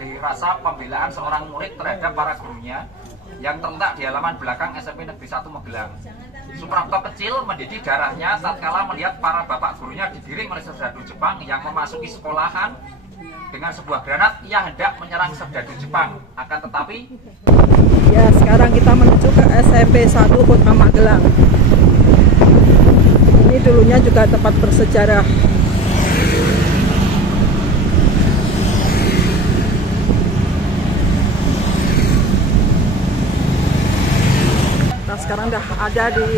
dirasa pembelaan seorang murid terhadap para gurunya yang terletak di halaman belakang SMP Negeri 1 Magelang. Suprapto kecil mendidih darahnya tatkala melihat para bapak gurunya digiring oleh serdadu Jepang yang memasuki sekolahan. Dengan sebuah granat, ia hendak menyerang serdadu Jepang. Akan tetapi... Ya, sekarang kita menuju ke SMP 1 Kota Magelang. Ini dulunya juga tempat bersejarah. Kita sekarang udah ada di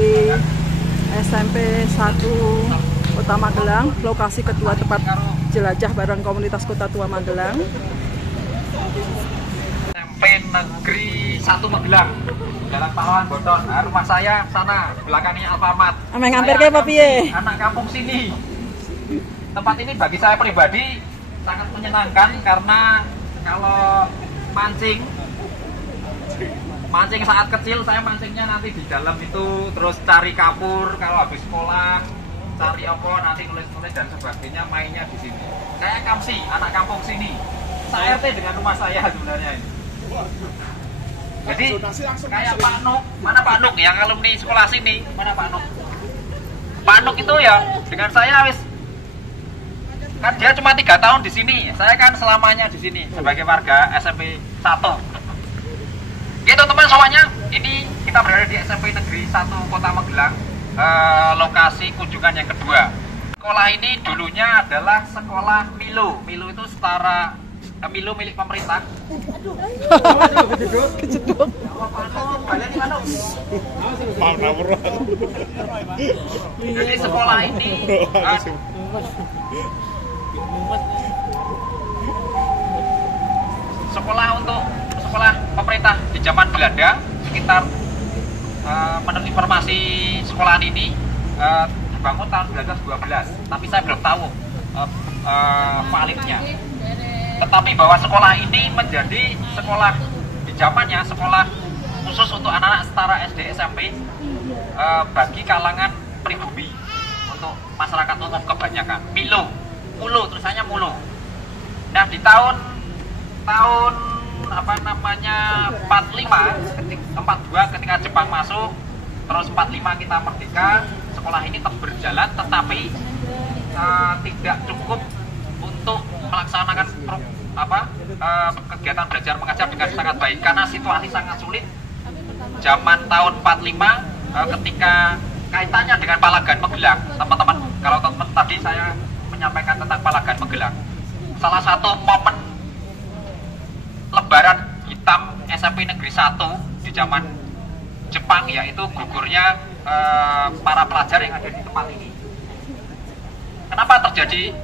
SMP 1 Kota Magelang, lokasi kedua tempat jelajah bareng komunitas Kota Tua Magelang. SMP Negeri 1 Magelang, Jalan Pahlawan Boton. Nah, rumah saya sana, belakangnya Alfamart. Ameng hampir kayak apa piye? Anak kampung sini. Tempat ini bagi saya pribadi sangat menyenangkan karena kalau mancing saat kecil saya mancingnya nanti di dalam itu, terus cari kapur kalau habis sekolah, cari apa nanti nulis-nulis dan sebagainya, mainnya di sini. Saya Kamsi, anak kampung sini. Saya RT dengan rumah saya sebenarnya ini. Jadi kayak Pak Nuk, mana Pak Nuk yang alumni sekolah sini? Mana Pak Nuk? Pak Nuk itu ya dengan saya wis kan dia cuma 3 tahun di sini. Saya kan selamanya di sini sebagai warga SMP 1. Gitu teman semuanya, ini kita berada di SMP Negeri 1 Kota Magelang, lokasi kunjungan yang kedua. Sekolah ini dulunya adalah sekolah Milo. Milo itu setara Milo milik pemerintah. Kejeduk. Jadi sekolah ini sekolah pemerintah di zaman Belanda. Sekitar menurut informasi sekolahan ini dibangun tahun 1912, tapi saya belum tahu validnya. Tetapi bahwa sekolah ini menjadi sekolah di zamannya, sekolah khusus untuk anak-anak setara SD SMP bagi kalangan pribumi, untuk masyarakat umum kebanyakan. Mulu tulisannya Mulu. Nah di tahun 42 ketika Jepang masuk, terus 45 kita merdeka, sekolah ini tetap berjalan, tetapi tidak cukup untuk melaksanakan kegiatan belajar mengajar dengan sangat baik karena situasi sangat sulit. Zaman tahun 45 ketika kaitannya dengan Palagan Magelang, teman-teman, kalau teman-teman tadi saya menyampaikan tentang Palagan Magelang, salah satu momen lebaran hitam SMP Negeri 1 di zaman Jepang yaitu gugurnya para pelajar yang ada di tempat ini. Kenapa terjadi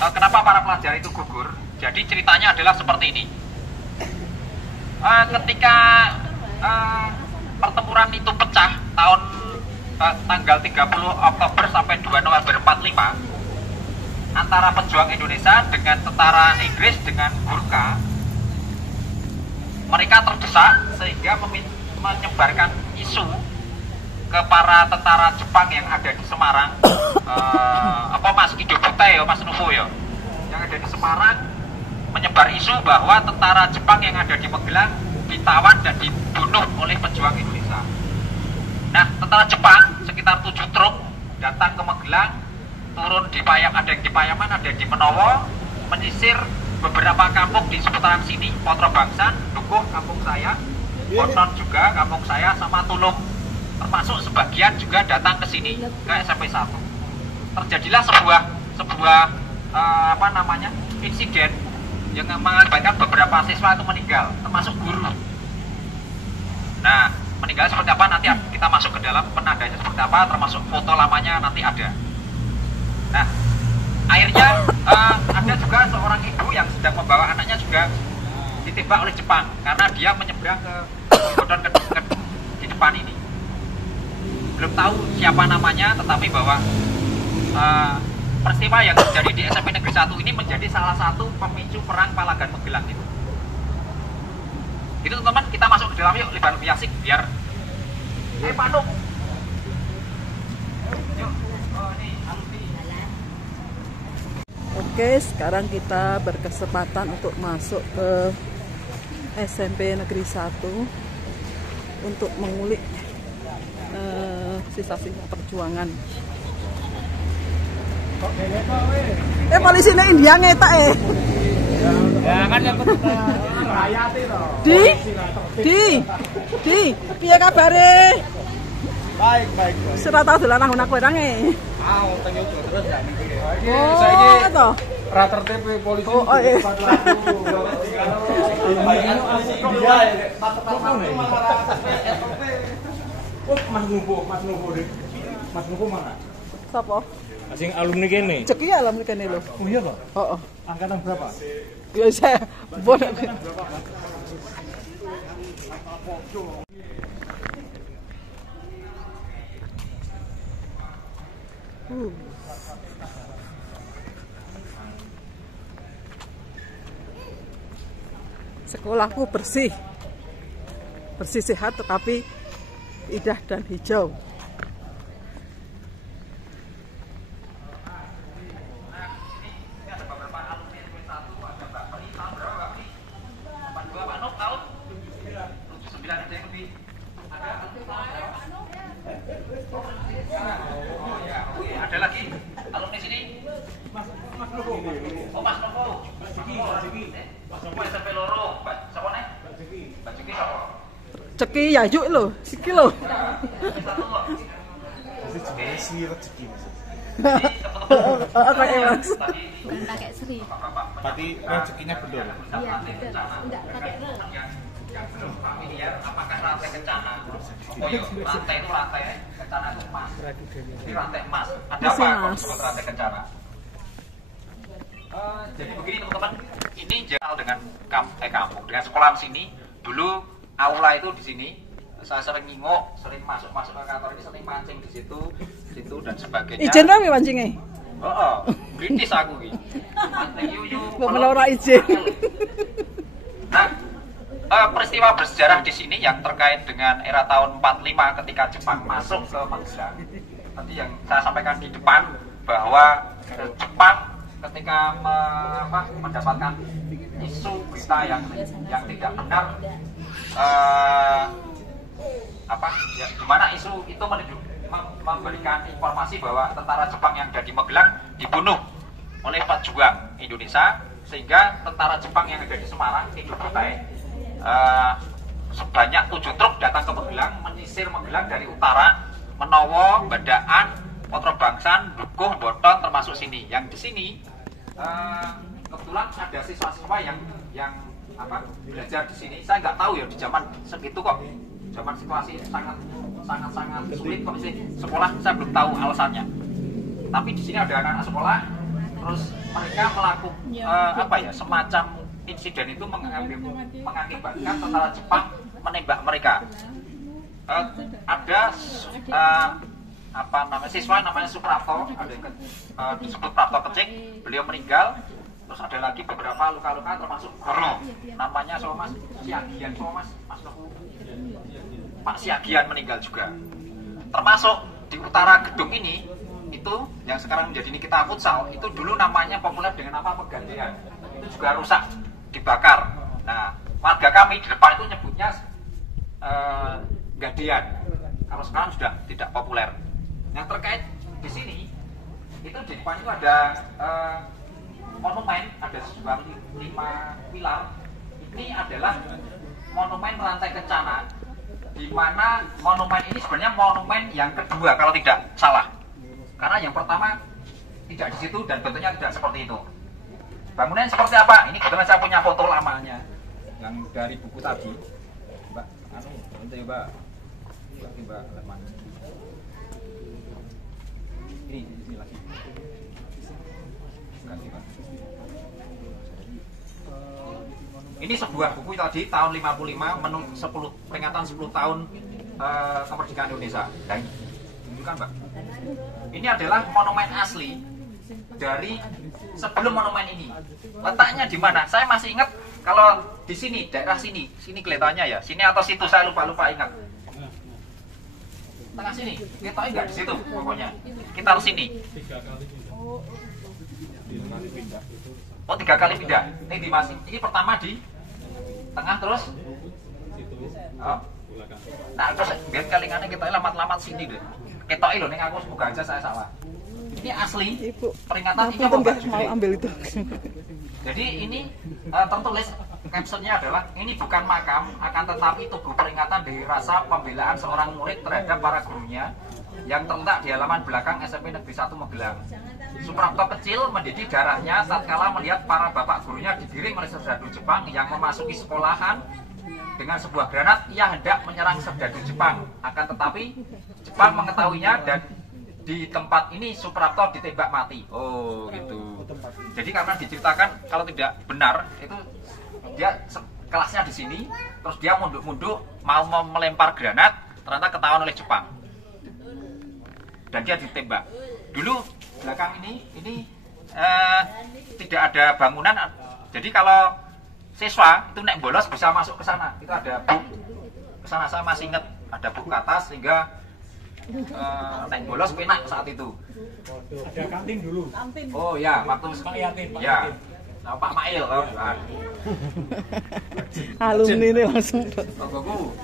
kenapa para pelajar itu gugur? Jadi ceritanya adalah seperti ini. Ketika pertempuran itu pecah tahun tanggal 30 Oktober sampai 2 November 45 antara pejuang Indonesia dengan tentara Inggris dengan Gurkha, mereka terdesak sehingga menyebarkan isu ke para tentara Jepang yang ada di Semarang, Mas Kido Butai ya, Mas Nuvo ya, yang ada di Semarang, menyebar isu bahwa tentara Jepang yang ada di Magelang ditawan dan dibunuh oleh pejuang Indonesia. Nah, tentara Jepang sekitar 7 truk datang ke Magelang, turun di Payam, ada yang di Payaman, ada yang di Menowo, menyisir beberapa kampung di seputaran sini, Potro Bangsan, Dukuh, kampung saya, Boton juga, kampung saya, sama Tulung. Termasuk sebagian juga datang ke sini, ke SMP 1. Terjadilah sebuah insiden yang mengakibatkan beberapa siswa itu meninggal, termasuk guru. Nah, meninggal seperti apa nanti kita masuk ke dalam, penandanya seperti apa, termasuk foto lamanya nanti ada. Nah, akhirnya ada juga seorang ibu yang sedang membawa anaknya juga ditembak oleh Jepang karena dia menyeberang ke Bodon di depan ini. Belum tahu siapa namanya, tetapi bahwa peristiwa yang terjadi di SMP Negeri 1 ini menjadi salah satu pemicu perang Palagan Magelang itu. Itu teman-teman, kita masuk ke dalam yuk, lebih asik biar Pak Nuk. Yuk, nih alumni. Oke, sekarang kita berkesempatan untuk masuk ke SMP Negeri 1 untuk mengulik sisa-sisa perjuangan. Polisi ini India ngetak Ya kan yang Di, piye kabare? baik. Ora tau dolan nang aku erange. Teng yo terus ya niki. Oh, to. Ra tertib polisi. Oh, iya. Mas Nubo mana? Sapa? Sing alumni kene. Ceki alam kene lho. Oh iya Pak. Heeh. Angkatan berapa? Ya saya bodoh. Sekolahku bersih, sehat tetapi indah dan hijau. Ada lagi alumni sini. Mas Novo. Oh, Mas Novo. Mas Novo SMP loro. Sapa nek? Mbak Juki sapa? Ceki ya yuk lho, iki lho. Pakai Sri. Berarti rezekinya betul. Iya, betul. Enggak pakai re. Tapi dia apakah rantai kencana? Oh iya, rantai itu rantai kencana itu emas. Ini rantai emas. Ada apa kalau disebut rantai kencana? Jadi begini teman-teman, ini jauh dengan kampung, dengan sekolahan sini. Dulu aula itu di sini. Saya sering ngingok, sering masuk ke kantor ini, sering mancing di situ dan sebagainya. Ijen rapi mancingnya? Oh, British aku gitu. Mancing yuyu. Kok menora ijen? Nah, peristiwa bersejarah di sini yang terkait dengan era tahun 45 ketika Jepang masuk ke Magelang. Tadi yang saya sampaikan di depan bahwa Jepang ketika mendapatkan isu berita yang tidak benar, di mana isu itu memberikan informasi bahwa tentara Jepang yang ada di Magelang dibunuh oleh pejuang Indonesia, sehingga tentara Jepang yang ada di Semarang itu sebanyak 7 truk datang ke Magelang, menyisir Magelang dari utara, Menowo, Bandaan, Potro Bangsan, Dukuh, Boton, termasuk sini. Yang di sini kebetulan ada siswa-siswa yang belajar di sini. Saya nggak tahu ya di zaman segitu kok, zaman situasi sangat sulit kok sih sekolah, saya belum tahu alasannya. Tapi di sini ada anak-anak sekolah, terus mereka melakukan semacam insiden itu mengakibatkan tentara Jepang menembak mereka. Ada siswa namanya Suprapto, ada disebut Prapto Kecik, beliau meninggal. Terus ada lagi beberapa luka-luka termasuk guru namanya Mas Siagian, Mas Novo. Pak Siagian meninggal juga. Termasuk di utara gedung ini, itu yang sekarang menjadi Nikita Futsal, itu dulu namanya populer dengan nama Pegadaian. Itu juga rusak, dibakar. Nah, warga kami di depan itu nyebutnya Gadean. Kalau sekarang sudah tidak populer. Yang terkait di sini, itu di depan itu ada monumen, ada sebuah 5 pilar. Ini adalah monumen rantai kencana, di mana monumen ini sebenarnya monumen yang kedua kalau tidak salah. Karena yang pertama tidak di situ dan bentuknya tidak seperti itu. Bangunan seperti apa? Ini kebetulan saya punya foto lamanya yang dari buku tadi. Mbak, Mbak Leman. Ini lagi. Ini sebuah buku tadi tahun 55 peringatan 10 tahun kemerdekaan Indonesia. Dan tunjukkan, Mbak. Ini adalah monumen asli dari sebelum monumen ini. Letaknya di mana? Saya masih ingat kalau di sini, daerah sini kelihatannya ya. Sini atau situ saya lupa ingat. Tengah sini, kita enggak di situ pokoknya. Kita harus sini. Oh 3 kali pindah. Ini masih. Ini pertama di tengah terus. Oh. Nah terus biar kelingannya kita lamat-lamat sini deh. Ketoki lho ning aku semoga aja saya salah. Ini asli. Ibu, Peringatan ini mau ambil itu. Jadi ini tertulis captionnya adalah ini bukan makam, akan tetapi tugu peringatan dari rasa pembelaan seorang murid terhadap para gurunya yang terletak di halaman belakang SMP Negeri 1 Magelang. Suprapto kecil mendidih darahnya tatkala melihat para bapak gurunya digiring oleh serdadu Jepang yang memasuki sekolahan dengan sebuah granat. Ia hendak menyerang serdadu Jepang, akan tetapi Jepang mengetahuinya dan di tempat ini Suprapto ditembak mati. Oh gitu. Jadi karena diceritakan kalau tidak benar itu dia kelasnya di sini, terus dia munduk-munduk mau melempar granat, ternyata ketahuan oleh Jepang dan dia ditembak. Dulu belakang ini tidak ada bangunan, jadi kalau siswa itu naik bolos bisa masuk ke sana. Itu ada buk ke sana, saya masih ingat ada buk ke atas sehingga naik bolos penak saat itu. Ada kantin dulu. Oh ya, waktu Pak Yatin, Pak ya. Yatin. Nah, Pak Mail kan. Alumni ini langsung. Tonggoku.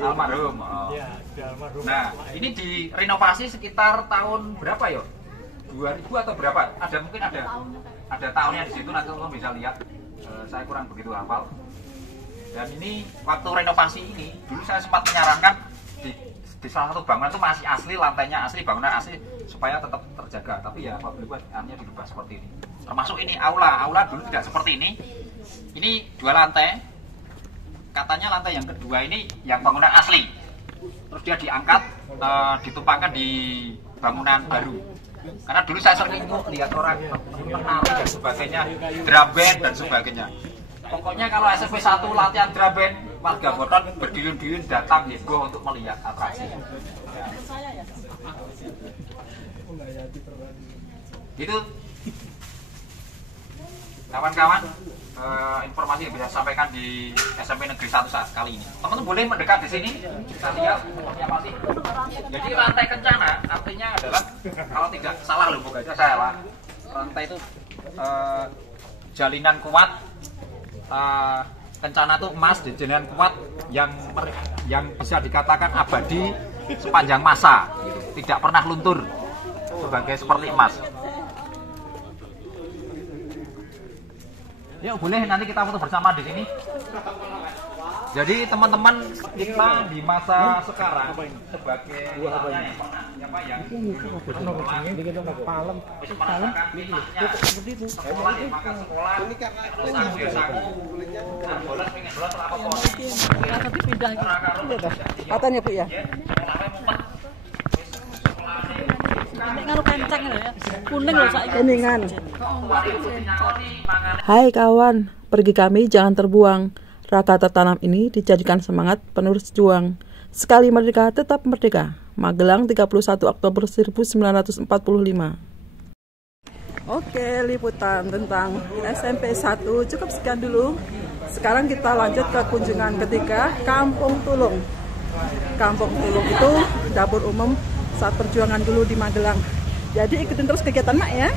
Almarhum. Oh. Ya, sudah almarhum. Nah, ini direnovasi sekitar tahun berapa ya? 2000 atau berapa? Ada mungkin ada tahunnya di situ, nanti teman bisa lihat. Saya kurang begitu hafal. Dan ini waktu renovasi ini, dulu saya sempat menyarankan di salah satu bangunan itu masih asli, lantainya asli, bangunan asli supaya tetap terjaga. Tapi ya Pak Beliau hanya dirubah seperti ini. Termasuk ini aula dulu tidak seperti ini. Ini 2 lantai. Katanya lantai yang kedua ini yang bangunan asli. Terus dia diangkat, ditumpangkan di bangunan baru. Karena dulu saya sering lihat orang menari dan sebagainya, drum band dan sebagainya. Pokoknya kalau SMP 1 latihan drum band, warga Boton berduyun-duyun datang heboh untuk melihat atraksi. Gitu. Kawan-kawan, informasi yang bisa saya sampaikan di SMP Negeri 1 saat kali ini. Teman-teman boleh mendekat di sini, kita lihat seperti apa sih. Jadi rantai kencana artinya adalah kalau tidak salah loh, bukan saya salah. Rantai itu jalinan kuat, kencana itu emas, jalinan kuat yang bisa dikatakan abadi sepanjang masa, gitu. Tidak pernah luntur, seperti emas. Yuk boleh nanti kita foto bersama di sini. Jadi teman-teman kita di masa sekarang sebagai misalnya yang pernah yang sekolah ya makan sekolah terus ambil saku bolos pengen bolos apa Tapi pindah katanya Bu ya. Ngaruh kenceng ya. Kuning loh saiki. Kuningan. Hai kawan, pergi kami jangan terbuang. Raka tertanam ini dijadikan semangat penerus juang. Sekali merdeka, tetap merdeka. Magelang 31 Oktober 1945. Oke, liputan tentang SMP 1 cukup sekian dulu. Sekarang kita lanjut ke kunjungan ketiga, Kampung Tulung. Kampung Tulung itu dapur umum saat perjuangan dulu di Magelang. Jadi ikutin terus kegiatan Mak ya.